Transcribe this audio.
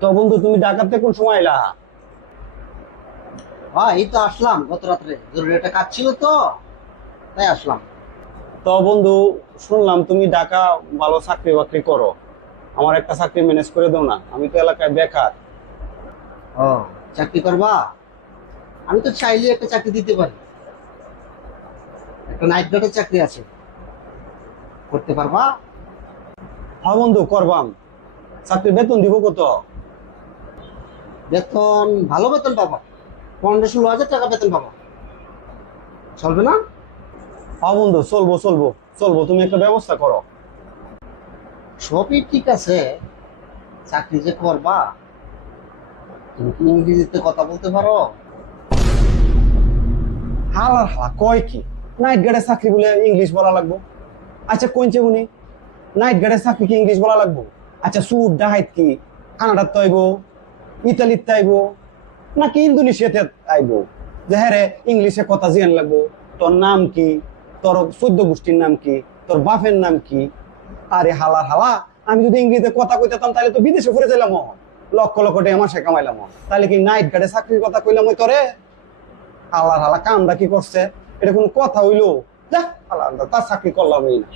তো বন্ধু, তুমি ঢাকাতে কোন সময় এলা? এই তো আসলাম গত রাত্রে, জরুরি একটা কাজ ছিল তো, তাই আসলাম। তো বন্ধু, শুনলাম তুমি ঢাকা ভালো চাকরি বাকরি করো। আমার একটা চাকরি ম্যানেজ করে দাও না, আমি তো এলাকায় বেকার। ও, চাকরি করবা? আমি তো চাইলে একটা চাকরি দিতে পারি। একটা নাইট গার্ডের চাকরি আছে, করতে পারবা? হ্যাঁ বন্ধু, করবাম। চাকরির বেতন দিব কত? বেতন ভালো বেতন পাবা, 15-16 হাজার টাকা বেতন পাবা। চলবে না? হ্যাঁ বন্ধু, চলবো চলবো চলবো, তুমি একটা ব্যবস্থা করো। সবই ঠিক আছে, চাকরি যে করবা, তুমি কি ইংরেজিতে কথা বলতে পারো? হালার হালা কয় কি? নাইট গার্ডের চাকরি বলে ইংলিশ বলা লাগবো? আচ্ছা কোনছে উনি নাইট গার্ডের চাকরি কি ইংলিশ বলা লাগবো? আচ্ছা সুট ডাহাইত কি কানাডার তো আইবো, ইতালির তো আইবো, নাকি ইন্দোনেশিয়াতে আইবো? যে হ্যাঁ রে, ইংলিশে কথা জিয়ান লাগবো। তোর নাম কি? তোর 14 গোষ্ঠীর নাম কি? তোর বাপের নাম কি? আরে হালার হালা, আমি যদি ইংরেজিতে কথা কইতাম তাহলে তো বিদেশে ঘুরে যাইলাম, লক্ষ লক্ষ টাকা মাসে কামাইলাম। তাহলে কি নাইট গার্ডে চাকরির কথা কইলাম ওই তোরে? হালার হালা কামটা কি করছে? এটা কোনো কথা হইলো? যা হালার, তার চাকরি করলামই না।